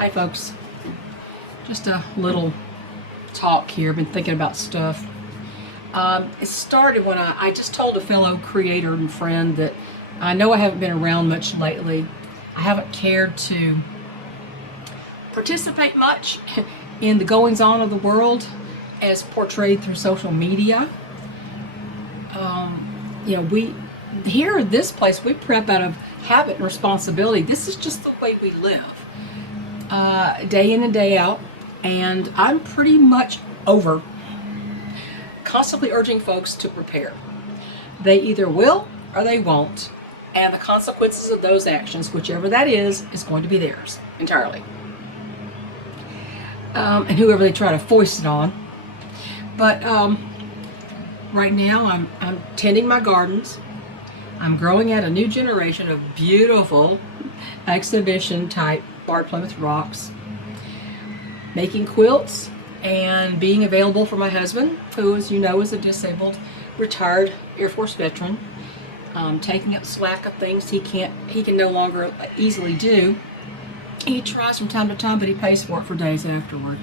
Hi folks, just a little talk here. I've been thinking about stuff. It started when I just told a fellow creator and friend that I know I haven't been around much lately. I haven't cared to participate much in the goings on of the world as portrayed through social media. We here at this place, we prep out of habit and responsibility. This is just the way we live, day in and day out, and I'm pretty much over constantly urging folks to prepare. They either will or they won't, and the consequences of those actions, whichever that is going to be theirs entirely. And whoever they try to foist it on. But right now I'm tending my gardens. I'm growing out a new generation of beautiful exhibition type barred Plymouth rocks, making quilts, and being available for my husband, who, as you know, is a disabled retired Air Force veteran, taking up slack of things he can no longer easily do. He tries from time to time, but he pays for it for days afterward.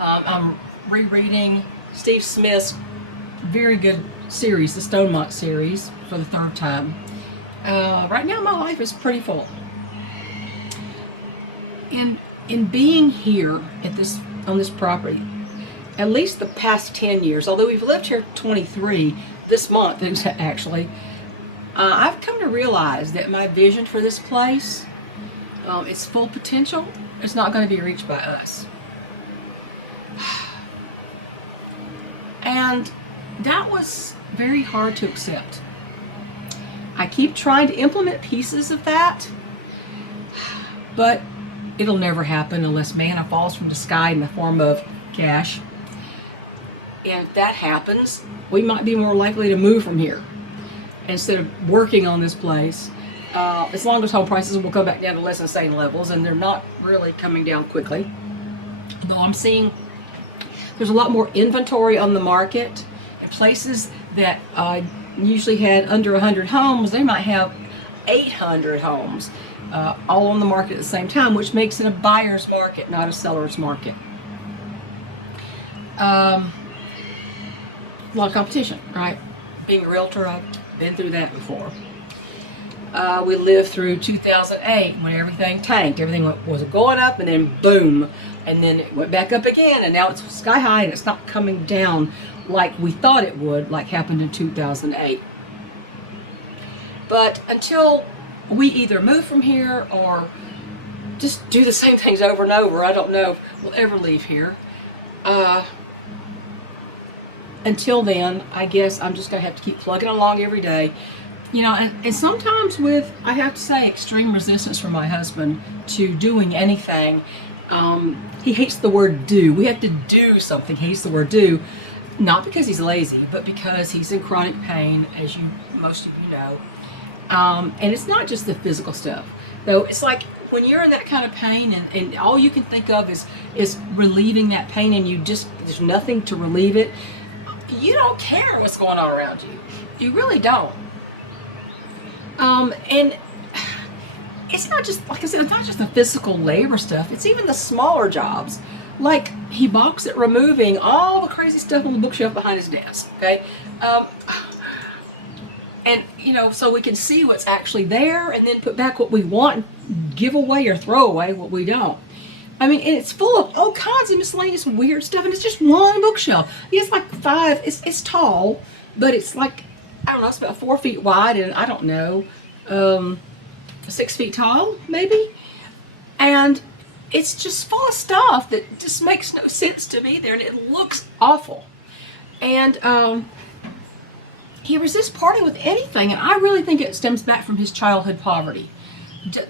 I'm rereading Steve Smith's very good series, the Stonemont series, for the third time. Right now my life is pretty full. In being here on this property, at least the past 10 years, although we've lived here 23 this month actually, I've come to realize that my vision for this place, its full potential, is not going to be reached by us. And that was very hard to accept. I keep trying to implement pieces of that, but it'll never happen unless manna falls from the sky in the form of cash. And if that happens, we might be more likely to move from here instead of working on this place. As long as home prices will come back down to less insane levels, and they're not really coming down quickly. Though I'm seeing there's a lot more inventory on the market. And places that usually had under 100 homes, they might have 800 homes all on the market at the same time, which makes it a buyer's market, not a seller's market. A lot of competition, right? Being a realtor, I've been through that before. We lived through 2008 when everything tanked. Everything was going up and then boom, and then it went back up again, and now it's sky high and it's not coming down like we thought it would, like happened in 2008. But until we either move from here or just do the same things over and over, I don't know if we'll ever leave here. Until then, I guess I'm just going to have to keep plugging along every day. And sometimes with, I have to say, extreme resistance from my husband to doing anything. He hates the word do. We have to do something. He hates the word do. Not because he's lazy, but because he's in chronic pain, as most of you know. And it's not just the physical stuff, though. It's like when you're in that kind of pain and all you can think of is relieving that pain, and there's nothing to relieve it. You don't care what's going on around you. You really don't. And it's not just, like I said, it's not just the physical labor stuff. It's even the smaller jobs. Like, he balks at removing all the crazy stuff on the bookshelf behind his desk, okay? And, so we can see what's actually there and then put back what we want and give away or throw away what we don't. I mean, and it's full of all kinds of miscellaneous weird stuff, and it's just one bookshelf. It's like it's tall, but it's like, I don't know, it's about 4 feet wide, and I don't know, 6 feet tall, maybe? And it's just full of stuff that just makes no sense to me there, and it looks awful. And he resists parting with anything, and I really think it stems back from his childhood poverty.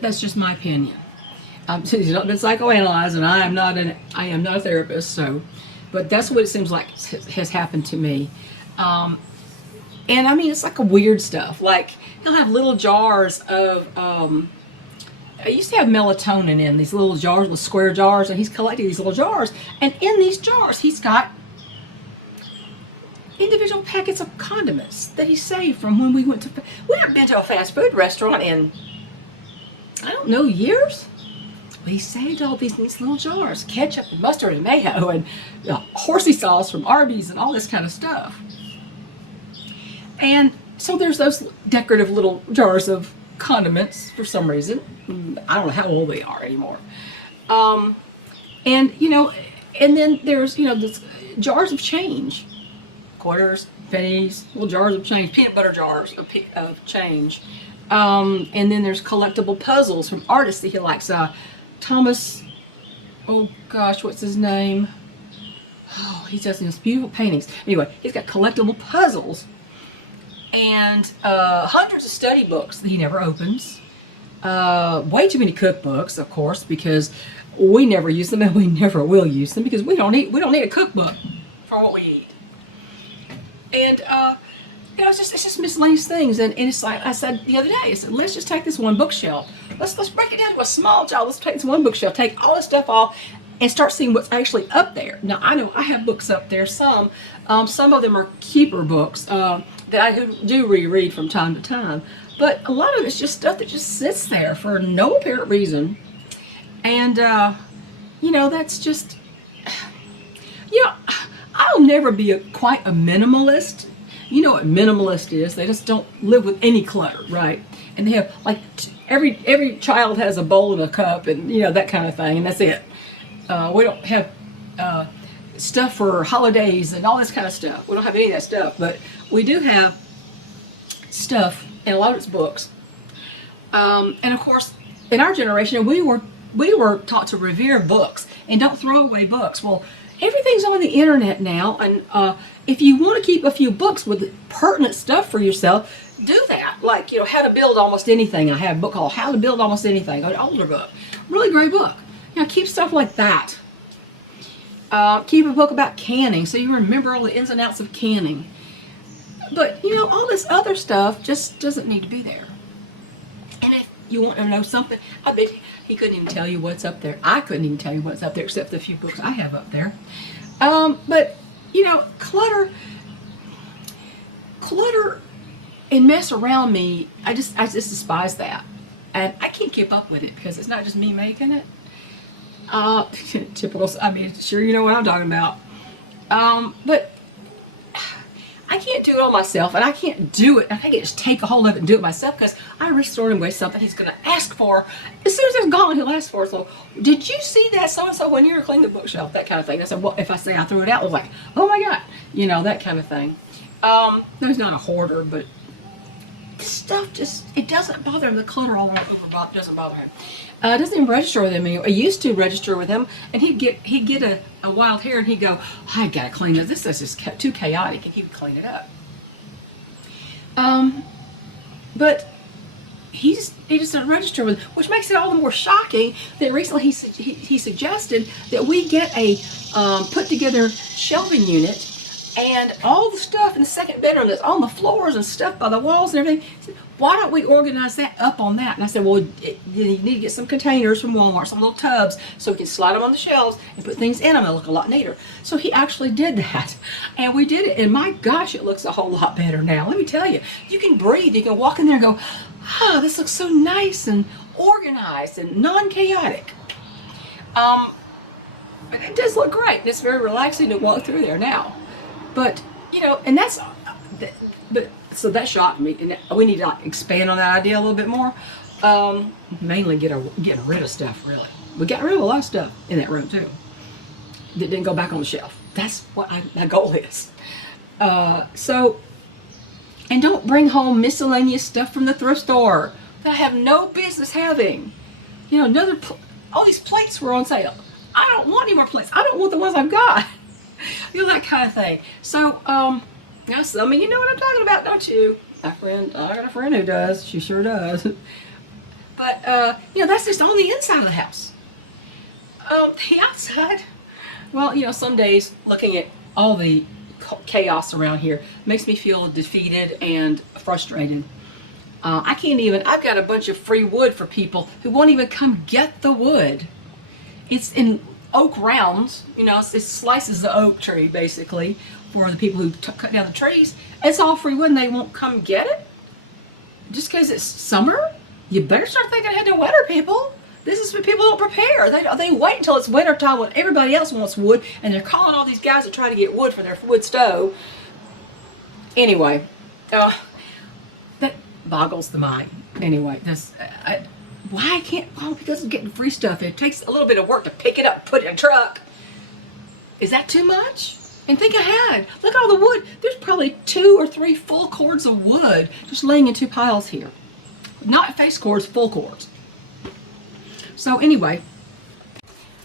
That's just my opinion. So he's not been psychoanalyzed, and I am not a therapist, so, but that's what it seems like has happened to me. And I mean, it's like a weird stuff. Like, he'll have little jars of, I used to have melatonin in these little jars, little square jars, and he's collecting these little jars. And in these jars, he's got individual packets of condiments that he saved from when we haven't been to a fast food restaurant in, I don't know, years? we saved all these nice little jars, ketchup and mustard and mayo and horsey sauce from Arby's and all this kind of stuff. And so there's those decorative little jars of condiments for some reason. I don't know how old they are anymore. And then there's, this jars of change, quarters, pennies, little jars of change, peanut butter jars of change. And then there's collectible puzzles from artists that he likes. Thomas, oh gosh, what's his name? Oh, he does these beautiful paintings. Anyway, he's got collectible puzzles and hundreds of study books that he never opens. Way too many cookbooks, of course, because we never use them and we never will use them because we don't need a cookbook for what we eat. And it's just miscellaneous things. And it's like I said the other day, I said, let's just take this one bookshelf. Let's break it down to a small job. Let's take this one bookshelf, take all this stuff off, and start seeing what's actually up there. Now, I know I have books up there. Some of them are keeper books that I do reread from time to time. But a lot of it's just stuff that just sits there for no apparent reason. And, that's just, I'll never be quite a minimalist. You know what minimalist is? They just don't live with any clutter, right? And they have, like, every child has a bowl and a cup and, that kind of thing, and that's it. We don't have stuff for holidays and all this kind of stuff. We don't have any of that stuff, but we do have stuff, and a lot of it's books. And of course, in our generation, we were taught to revere books and don't throw away books. Well, everything's on the internet now, and if you want to keep a few books with pertinent stuff for yourself, do that. Like, How to Build Almost Anything. I have a book called How to Build Almost Anything, an older book. Really great book. Keep stuff like that. Keep a book about canning so you remember all the ins and outs of canning. But, all this other stuff just doesn't need to be there. And if you want to know something, I bet he couldn't even tell you what's up there. I couldn't even tell you what's up there except the few books I have up there. But, clutter and mess around me, I just despise that. And I can't keep up with it because it's not just me making it. Typical, sure you know what I'm talking about. But I can't do it all myself, and I can't do it. I can't just take a hold of it and do it myself because I risk throwing away something he's going to ask for. As soon as it's gone, he'll ask for it. So, did you see that so-and-so when you were cleaning the bookshelf? That kind of thing. I said, well, if I say I threw it out, it's like, oh my God, that kind of thing. He's not a hoarder, but this stuff it doesn't bother him. The clutter all over doesn't bother him. It doesn't even register with him anymore. It used to register with him, and he'd get a wild hair, and he'd go, I gotta clean this. This is just too chaotic, and he would clean it up. But he just doesn't register with, which makes it all the more shocking that recently he suggested that we get a put together shelving unit. And all the stuff in the second bedroom that's on the floors and stuff by the walls and everything, he said, why don't we organize that up on that? And I said, well, you need to get some containers from Walmart, some little tubs, so we can slide them on the shelves and put things in them. It'll look a lot neater. So he actually did that. And we did it. And my gosh, it looks a whole lot better now. Let me tell you, you can breathe. You can walk in there and go, this looks so nice and organized and non-chaotic. And it does look great. And it's very relaxing to walk through there now. But, and so that shocked me, and we need to expand on that idea a little bit more. Mainly getting rid of stuff, really. We got rid of a lot of stuff in that room, too, that didn't go back on the shelf. That's what my goal is. And don't bring home miscellaneous stuff from the thrift store that I have no business having. All these plates were on sale. I don't want any more plates. I don't want the ones I've got. That kind of thing. So, now some of you know what I'm talking about, don't you? I got a friend who does. She sure does. But, that's just on the inside of the house. The outside, well, some days looking at all the chaos around here makes me feel defeated and frustrated. I've got a bunch of free wood for people who won't even come get the wood. It's in oak rounds, it slices the oak tree basically for the people who cut down the trees. It's all free wood and they won't come get it? Just because it's summer? You better start thinking ahead to weather, people. This is when people don't prepare. They wait until it's winter time when everybody else wants wood, and they're calling all these guys that try to get wood for their wood stove. Anyway, that boggles the mind. Anyway, why can't, because it's getting free stuff. It takes a little bit of work to pick it up and put it in a truck. Is that too much? And think ahead. Look at all the wood. There's probably 2 or 3 full cords of wood just laying in 2 piles here. Not face cords, full cords. So anyway,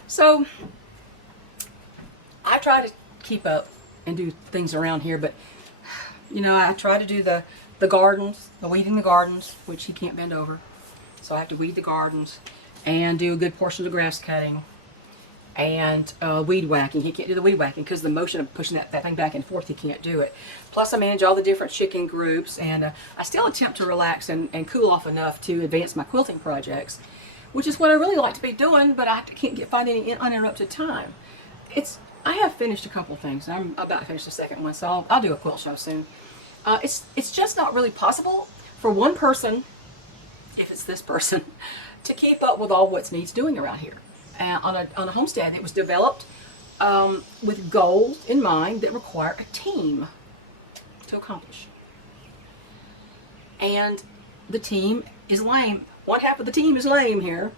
so I try to keep up and do things around here, but you know, I try to do the gardens, the weeding the gardens, which he can't bend over. So I have to weed the gardens and do a good portion of the grass cutting and weed whacking. He can't do the weed whacking because the motion of pushing that thing back and forth, he can't do it. Plus I manage all the different chicken groups, and I still attempt to relax and cool off enough to advance my quilting projects, which is what I really like to be doing, but I can't find any uninterrupted time. I have finished a couple things. I'm about to finish the second one, so I'll do a quilt show soon. It's just not really possible for one person, if it's this person, to keep up with all what needs doing around here. On a homestead that was developed with goals in mind that require a team to accomplish. And the team is lame. One half of the team is lame here.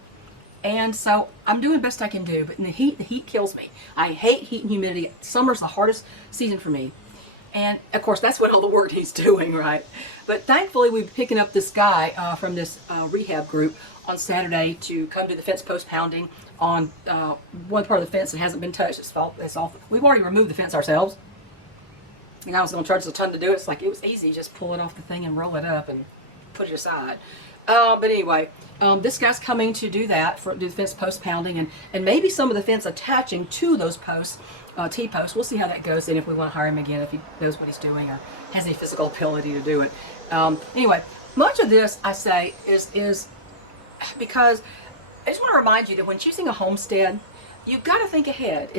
And so I'm doing the best I can do, but in the heat kills me. I hate heat and humidity. Summer's the hardest season for me. And of course, that's what all the work he's doing, right? But thankfully, we're picking up this guy from this rehab group on Saturday to come do the fence post pounding on one part of the fence that hasn't been touched. It's all. We've already removed the fence ourselves. And I was going to charge us a ton to do it. It's like, it was easy. Just pull it off the thing and roll it up and put it aside. But anyway, this guy's coming to do that, do the fence post pounding, and maybe some of the fence attaching to those posts, T-posts. We'll see how that goes, and if we want to hire him again, if he knows what he's doing or has any physical ability to do it. Anyway, much of this, I say, is because I just want to remind you that when choosing a homestead, you've got to think ahead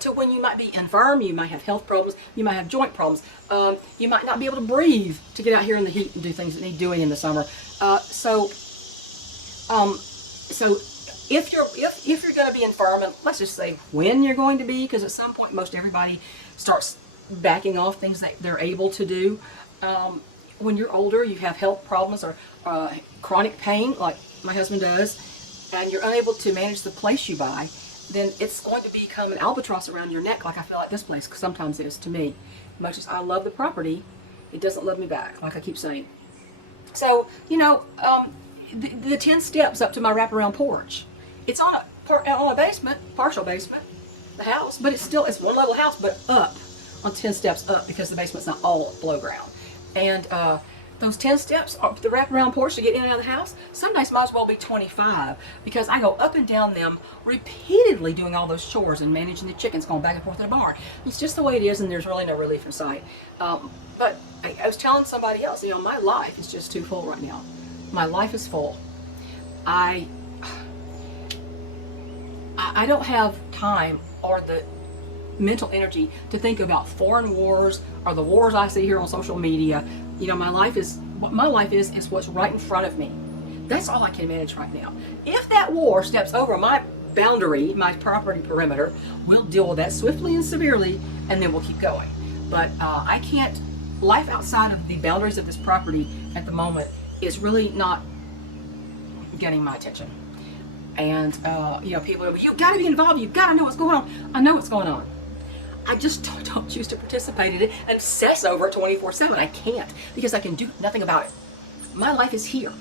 to when you might be infirm, you might have health problems, you might have joint problems, you might not be able to breathe to get out here in the heat and do things that need doing in the summer. So if you're going to be infirm, and let's just say when you're going to be, because at some point most everybody starts backing off things that they're able to do. When you're older, you have health problems or chronic pain, like my husband does, and you're unable to manage the place you buy, then it's going to become an albatross around your neck, like I feel like this place sometimes is to me. Much as I love the property, it doesn't love me back, like I keep saying. So, you know, the 10 steps up to my wraparound porch, it's on a basement, partial basement, the house, but it's one level house, but up on 10 steps up because the basement's not all below ground. And those 10 steps up the wraparound porch to get in and out of the house, some days might as well be 25 because I go up and down them repeatedly doing all those chores and managing the chickens going back and forth in the barn. It's just the way it is, and there's really no relief in sight. But I was telling somebody else, you know, my life is just too full right now. My life is full. I don't have time or the mental energy to think about foreign wars or the wars I see here on social media. You know, my life is what's right in front of me. That's all I can manage right now. If that war steps over my boundary, my property perimeter, we'll deal with that swiftly and severely, and then we'll keep going. But I can't. Life outside of the boundaries of this property at the moment is really not getting my attention. And you know, people are, you've got to be involved. You've got to know what's going on. I know what's going on. I just don't choose to participate in it and obsess over it 24/7. I can't, because I can do nothing about it. My life is here.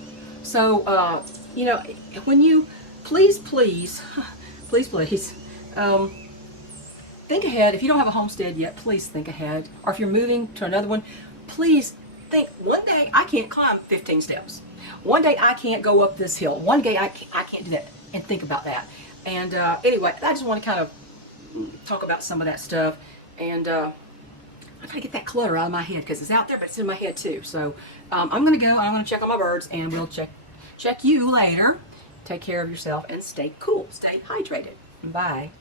So, you know, when you, please, think ahead. If you don't have a homestead yet, please think ahead. Or if you're moving to another one, please think, one day I can't climb 15 steps. One day I can't go up this hill. One day I can't do that. And think about that. And anyway, I just want to kind of talk about some of that stuff, and I gotta get that clutter out of my head because it's out there, but it's in my head too. So I'm gonna go. I'm gonna check on my birds, and we'll check you later. Take care of yourself and stay cool, stay hydrated. Bye.